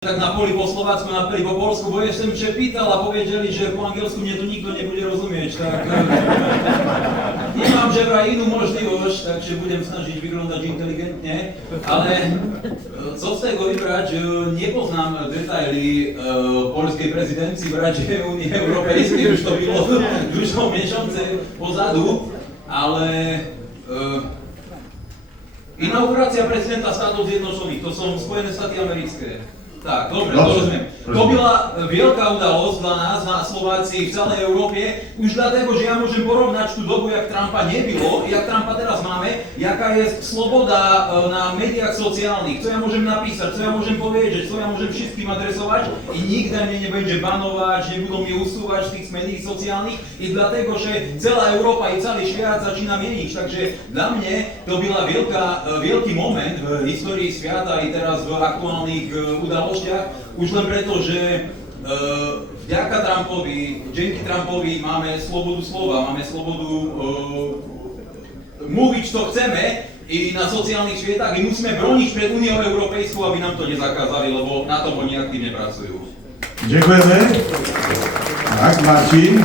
Tak na poli po Slovacku, na poli po Polsku, bo jestem się pýtal a povedali, že po angielsku mne tu nikto nebude rozumieť, tak nemám že vraj inú možnosť, takže budem snažiť vyglądať inteligentne, ale co z tego vybrať, nepoznám detaily polskej prezidencji v Rade Únie Európejskej, už to bylo dušo miešance pozadu, ale inaugurácia prezidenta štátov zjednočených, to sú Spojené štáty americké. Tak, dobre, to rozumiem. To byla veľká udalosť dla nás na Slovácii v celej Európe, už dlatego, že ja môžem porovnať tú dobu, jak Trumpa nebylo, jak Trumpa teraz máme, jaká je sloboda na médiách sociálnych, co ja môžem napísať, co ja môžem povedať, co ja môžem všetkým adresovať i nikto mne nebude banovať, nebudú mi usúvať z tých médií sociálnych, i dlatego, že celá Európa i celý sviat začína meniť, takže dla mne to byla veľký moment v histórii sveta i teraz v aktuálnych udalostiach, už len preto, že vďaka Trumpovi, dzięki Trumpovi máme slobodu slova, máme slobodu mówić co chceme i na sociálnych svietach i musíme broniť pred Uniou Európejskou, aby nám to nezakázali, lebo na tom oni aktívne pracujú. Dziękujemy. Tak, Marcin.